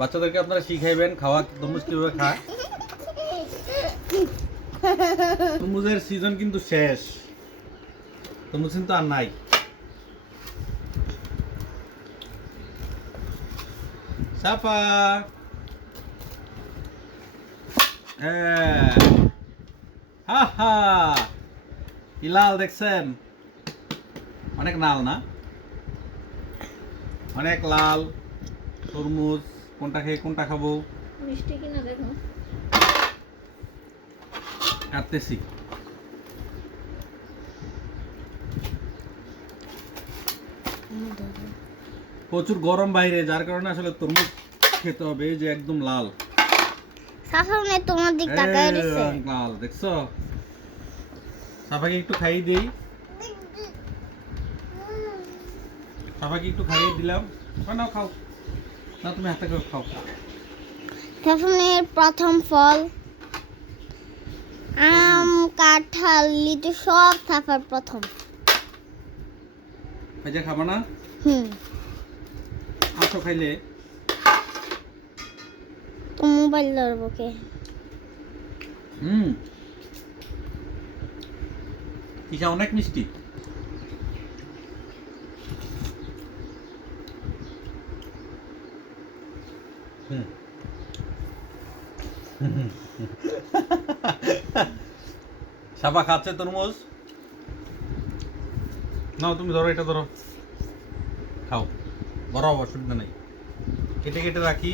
বাচ্চাদেরকে আপনারা শিখাইবেন খাওয়া তরমুজ কিভাবে খায়। তরমুজের সিজন কিন্তু শেষ, তরমুজ কিন্তু আর নাই। সাফা হা হা, কি লাল দেখছেন, অনেক লাল না, অনেক লাল তরমুজ। কোনটা খেয়ে কোনটা খাবো, মিষ্টি কিনা দেখো, কাটতেছি। প্রচুর গরম বাইরে, যার কারণে আসলে তরমুজ খেতে হবে। এই যে একদম লাল, সাফানে তোমার দিক তাকায় রইছে। লাল দেখছো। সাফাকে একটু খাইয়ে দেই, সাফাকে একটু খাইয়ে দিলাম। নাও খাও, না তুমি হাতে করে খাও। সাফানের প্রথম ফল আম, কাঁঠাল, লিচু সব সাফার প্রথম। ভাইজা খাবা না? আসো খাইলে। তো মোবাইল ধরবো কে? পিঠা অনেক মিষ্টি। সাবা খাচ্ছে তরমুজ। নাও তুমি ধরো, এটা ধরো, খাও, বড় অসুবিধা নেই। কেটে কেটে রাখি।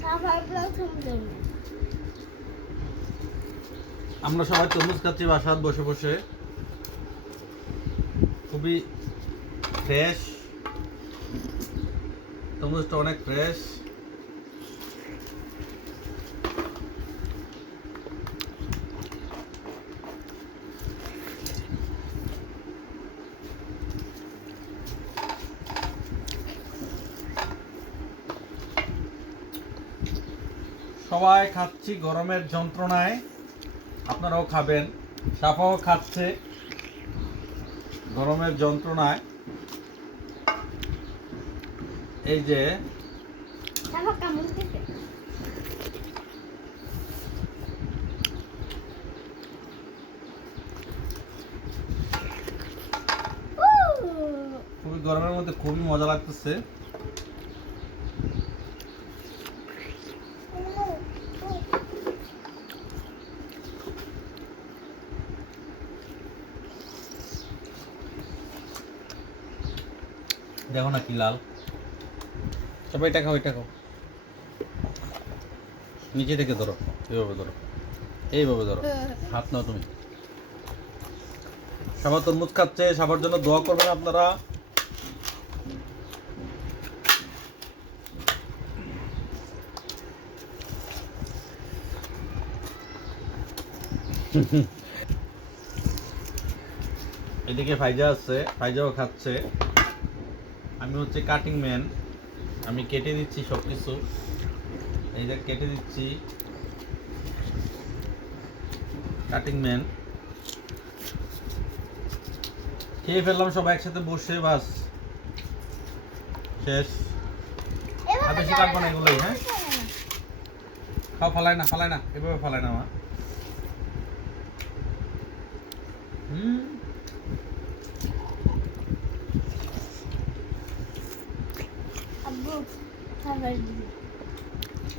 সাফার প্রথম জন্ম। আমরা সবাই তরমুজ খাচ্ছি বাসায় বসে বসে, খুবই ফ্রেশ, তরমুজটা অনেক ফ্রেশ। সবাই খাচ্ছি গরমের যন্ত্রণায়, আপনারাও খাবেন। সাফাও খাচ্ছে গরমের যন্ত্রণায়। এই যে সাফা কেমন খেতে? খুবই গরমের মধ্যে খুবই মজা লাগতেছে। দেখো না কি লাল। তবে এটা খাও, এটা খাও, নিচে থেকে ধরো, এইভাবে ধরো, এইভাবে ধরো, হাত নাও তুমি। সাবা তরমুজ খাচ্ছে, সাবার জন্য দোয়া করবেন আপনারা। এদিকে ফাইজা আছে, ফাইজাও খাচ্ছে। আমি হচ্ছে কাটিং ম্যান, আমি কেটে দিচ্ছি সব কিছু। এই যে কেটে দিচ্ছি, কাটিং ম্যান। খেয়ে ফেললাম সবাই একসাথে বসে, বাস শেষ। আর বেশি কাটবো না এগুলোই। হ্যাঁ খাও, ফালাই না, ফালাই না, এভাবে ফালাই না মা। আব্বু সাফার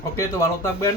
ওকে, তো ভালো থাকবেন।